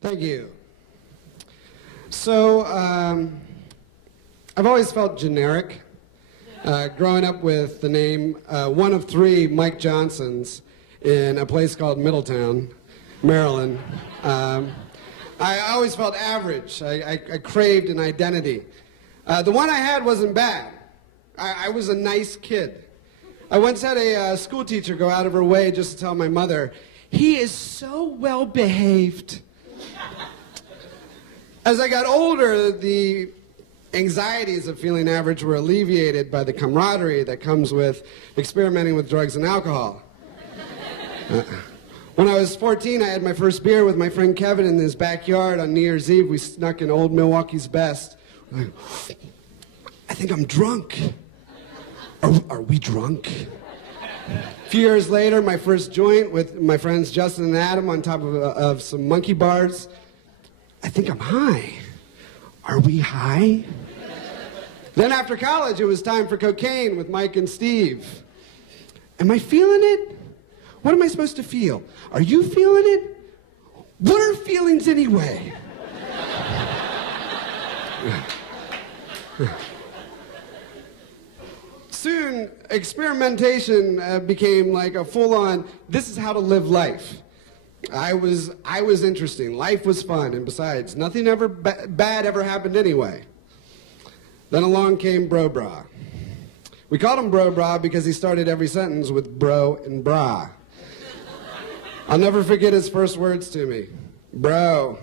Thank you. So, I've always felt generic. Growing up with the name, one of three Mike Johnsons in a place called Middletown, Maryland, I always felt average. I craved an identity. The one I had wasn't bad. I was a nice kid. I once had a school teacher go out of her way just to tell my mother, "He is so well behaved." As I got older, the anxieties of feeling average were alleviated by the camaraderie that comes with experimenting with drugs and alcohol. When I was 14, I had my first beer with my friend Kevin in his backyard on New Year's Eve. We snuck in Old Milwaukee's Best. I think I'm drunk. Are we drunk? A few years later, my first joint with my friends Justin and Adam on top of some monkey bars. I think I'm high. Are we high? Then after college, it was time for cocaine with Mike and Steve. Am I feeling it? What am I supposed to feel? Are you feeling it? What are feelings anyway? Soon, experimentation became like a full-on, this is how to live life. I was interesting. Life was fun, and besides, nothing ever bad ever happened anyway. Then along came Bro Bra. We called him Bro Bra because he started every sentence with bro and bra. I'll never forget his first words to me. "Bro,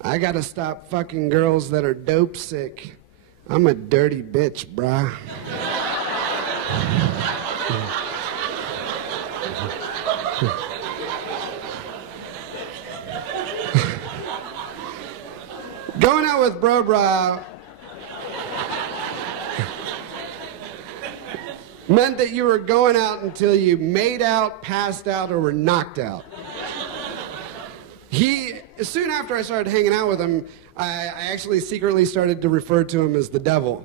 I gotta stop fucking girls that are dope sick. I'm a dirty bitch, brah." Going out with Bro Bra meant that you were going out until you made out, passed out, or were knocked out. Soon after I started hanging out with him, I actually secretly started to refer to him as the devil.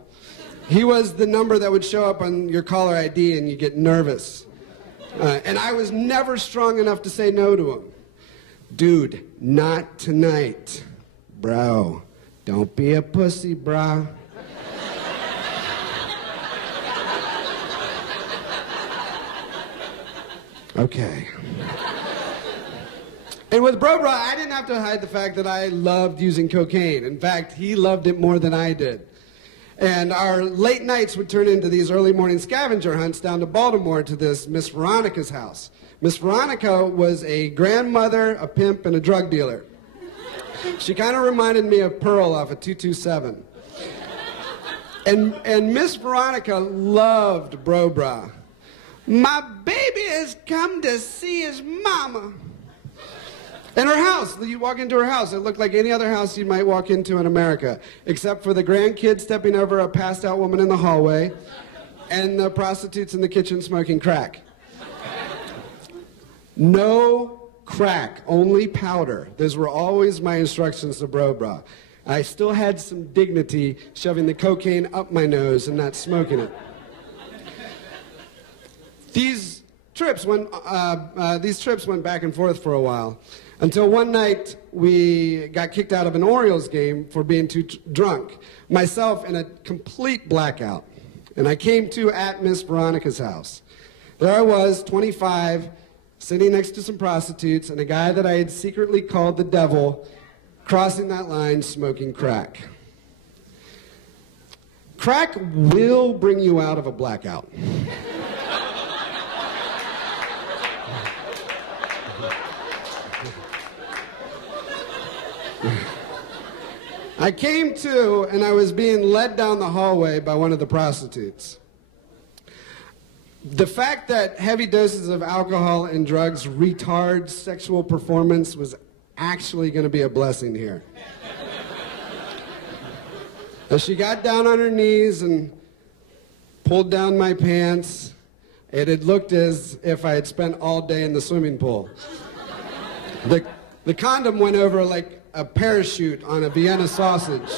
He was the number that would show up on your caller ID and you get nervous. And I was never strong enough to say no to him. "Dude, not tonight. Bro, don't be a pussy, brah." Okay. And with Bro Bra, I didn't have to hide the fact that I loved using cocaine. In fact, he loved it more than I did. And our late nights would turn into these early morning scavenger hunts down to Baltimore to this Miss Veronica's house. Miss Veronica was a grandmother, a pimp, and a drug dealer. She kind of reminded me of Pearl off of 227. And Miss Veronica loved Bro Bra. "My baby has come to see his mama." In her house, you walk into her house, it looked like any other house you might walk into in America, except for the grandkids stepping over a passed out woman in the hallway and the prostitutes in the kitchen smoking crack. No crack, only powder. Those were always my instructions to Bro Bra. I still had some dignity shoving the cocaine up my nose and not smoking it. These trips went back and forth for a while, until one night we got kicked out of an Orioles game for being too drunk. Myself in a complete blackout. And I came to at Miss Veronica's house. There I was, 25, sitting next to some prostitutes and a guy that I had secretly called the devil, crossing that line, smoking crack. Crack will bring you out of a blackout. I came to, and I was being led down the hallway by one of the prostitutes. The fact that heavy doses of alcohol and drugs retard sexual performance was actually going to be a blessing here. As she got down on her knees and pulled down my pants, it had looked as if I had spent all day in the swimming pool. The condom went over like a parachute on a Vienna sausage.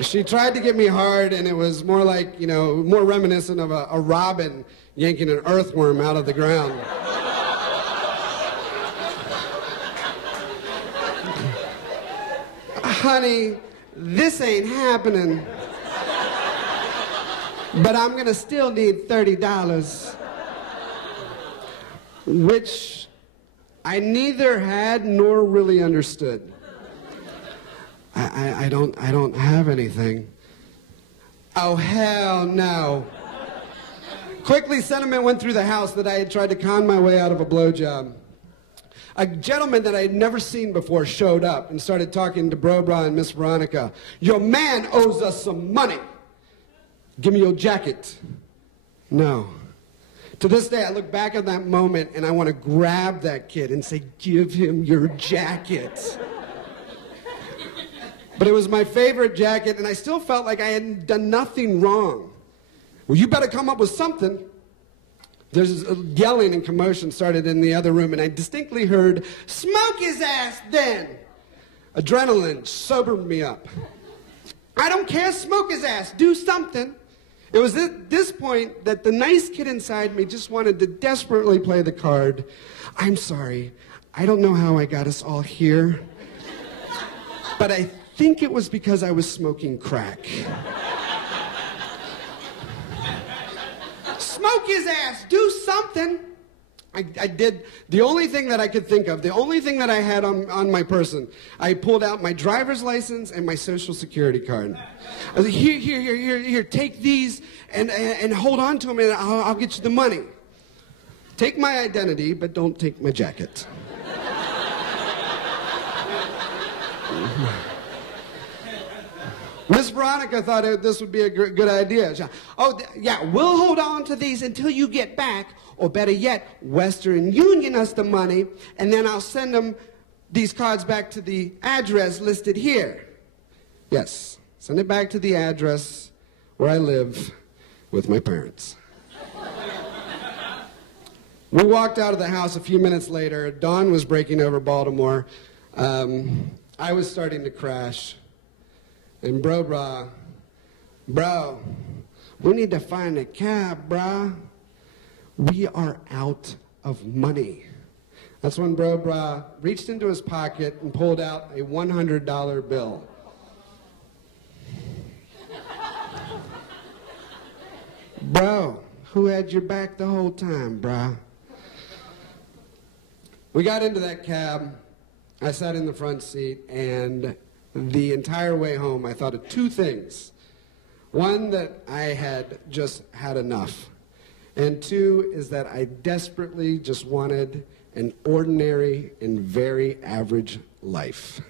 She tried to get me hard, and it was more like, more reminiscent of a robin yanking an earthworm out of the ground. honey, this ain't happening. But I'm gonna still need $30. Which I neither had nor really understood. I don't have anything. Oh, hell no. Quickly, sentiment went through the house that I had tried to con my way out of a blowjob. A gentleman that I had never seen before showed up and started talking to Bro Bra and Miss Veronica. Your man owes us some money. Give me your jacket. No. To this day, I look back at that moment and I want to grab that kid and say, give him your jacket. But it was my favorite jacket and I still felt like I hadn't done nothing wrong. Well, you better come up with something. There's yelling and commotion started in the other room and I distinctly heard, smoke his ass then. Adrenaline sobered me up. I don't care, smoke his ass, do something. It was at this point that the nice kid inside me just wanted to desperately play the card. I'm sorry, I don't know how I got us all here, but I think it was because I was smoking crack. Smoke his ass, do something. I did the only thing that I could think of, the only thing that I had on my person. I pulled out my driver's license and my social security card. I was like, here, take these and hold on to them and I'll get you the money. Take my identity, but don't take my jacket. Miss Veronica thought this would be a good idea. She, oh, yeah, we'll hold on to these until you get back, or better yet, Western Union us the money, and then I'll send them these cards back to the address listed here. Yes, send it back to the address where I live with my parents. We walked out of the house a few minutes later. Dawn was breaking over Baltimore. I was starting to crash. And Bro, we need to find a cab, brah. We are out of money. That's when Bro reached into his pocket and pulled out a $100 bill. Bro, who had your back the whole time, brah? We got into that cab. I sat in the front seat, and the entire way home, I thought of two things. One, that I had just had enough. And two, is that I desperately just wanted an ordinary and very average life.